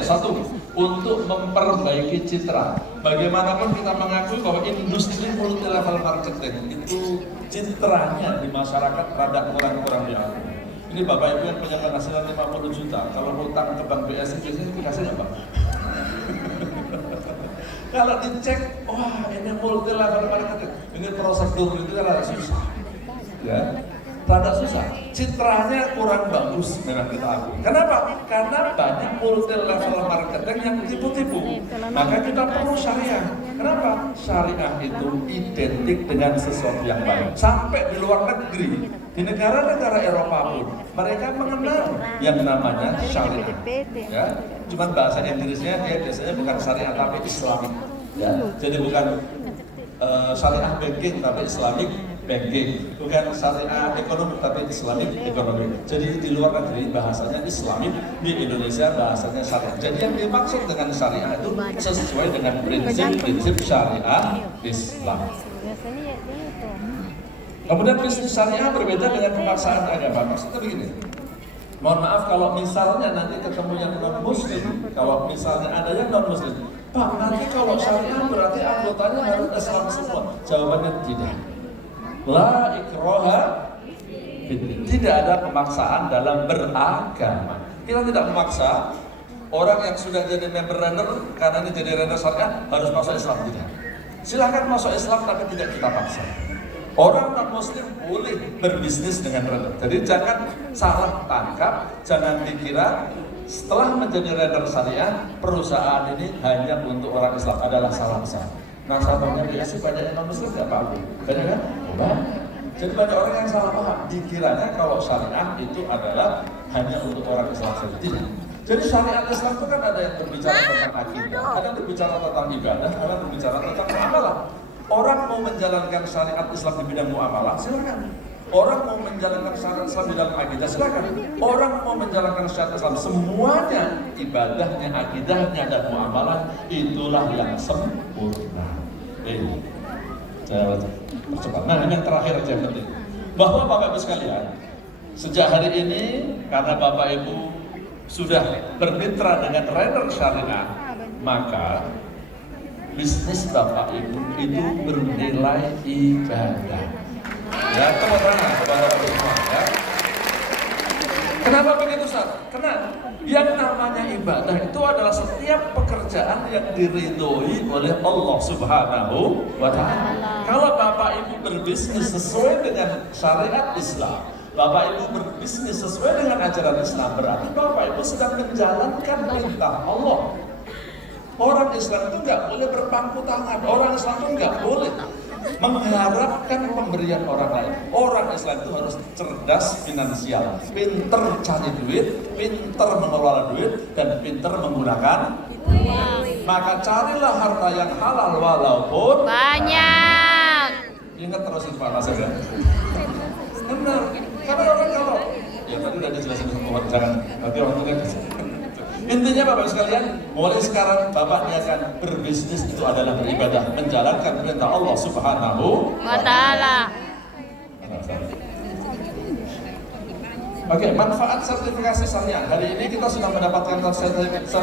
Satu, untuk memperbaiki citra. Bagaimanapun kita mengakui bahwa industri multi level marketing itu citranya di masyarakat rada kurang-kurang diakui. Ini Bapak Ibu yang punya penghasilan 50 juta, kalau hutang ke bank BSI biasanya dikasih nggak Pak? Kalau dicek, wah ini multi level marketing, ini prosedur itu kan susah, ya. Rada susah, citranya kurang bagus memang kita akui. Kenapa? Karena banyak multi level marketing yang tipu-tipu. Maka kita perlu syariah. Kenapa? Syariah itu identik dengan sesuatu yang baik. Sampai di luar negeri, di negara-negara Eropa pun, mereka mengenal yang namanya syariah. Ya, cuman bahasa Inggrisnya dia biasanya bukan syariah tapi Islamic. Ya, jadi bukan syariah banking tapi Islamic banking, bukan syariah ekonomi tapi Islamic ekonomi. Jadi di luar negeri bahasanya Islamic, di Indonesia bahasanya syariah. Jadi yang dimaksud dengan syariah itu sesuai dengan prinsip-prinsip syariah Islam. Kemudian bisnis syariah berbeda dengan pemaksaan agama. Maksudnya begini, mohon maaf kalau misalnya nanti ketemu yang non-muslim, kalau misalnya ada yang non-muslim, Pak nanti kalau syariah berarti anggotanya harus Islam semua. Jawabannya tidak. La ikroha, tidak ada pemaksaan dalam beragama. Kita tidak memaksa orang yang sudah jadi member render karena ini jadi render syariah harus masuk Islam, tidak. Silahkan masuk Islam tapi tidak kita paksa. Orang non muslim boleh berbisnis dengan render. Jadi jangan salah tangkap, jangan dikira setelah menjadi render syariah perusahaan ini hanya untuk orang Islam, adalah salah besar. Nasabahnya biasa banyak yang non-muslim nggak Pak? Banyak kan? Banyak. Jadi banyak orang yang salah paham. Dikiranya kalau syariah itu adalah hanya untuk orang Islam saja. Tidak. Jadi syariat Islam itu kan ada yang berbicara tentang akidah, ada yang berbicara tentang ibadah, ada yang berbicara tentang muamalah. Orang mau menjalankan syariat Islam di bidang muamalah, silakan. Orang mau menjalankan syariat Islam di dalam akidah, silakan. Orang mau menjalankan syariat Islam, semuanya ibadahnya, akidahnya dan muamalah itulah yang sempurna. Saya percepat. Nah, ini yang terakhir aja yang penting. Bahwa Bapak Ibu sekalian, sejak hari ini karena Bapak Ibu sudah bermitra dengan render syariah, maka bisnis Bapak Ibu itu bernilai ibadah. Ya, tepuk tangan kepada Bapak Ibu ya. Kenapa begitu, Ustaz? Karena yang namanya ibadah itu adalah setiap pekerjaan yang diridhoi oleh Allah Subhanahu wa Ta'ala. Kalau Bapak Ibu berbisnis sesuai dengan syariat Islam, Bapak Ibu berbisnis sesuai dengan ajaran Islam, berarti Bapak Ibu sedang menjalankan perintah Allah. Orang Islam itu nggak boleh berpangku tangan, orang Islam itu nggak boleh mengharapkan pemberian orang lain. Orang Islam itu harus cerdas finansial, pinter cari duit, pinter mengelola duit, dan pinter menggunakan uang. Maka carilah harta yang halal walaupun banyak. Ingat terus itu Pak Nasir ya. Benar. Karena orang kalau ya tadi udah dijelasin sama jangan nanti orang tuh intinya Bapak sekalian, mulai sekarang Bapak niatkan berbisnis itu adalah beribadah, menjalankan perintah Allah Subhanahu wa Ta'ala. Oke, manfaat sertifikasi syariah. Hari ini kita sudah mendapatkan sertifikasi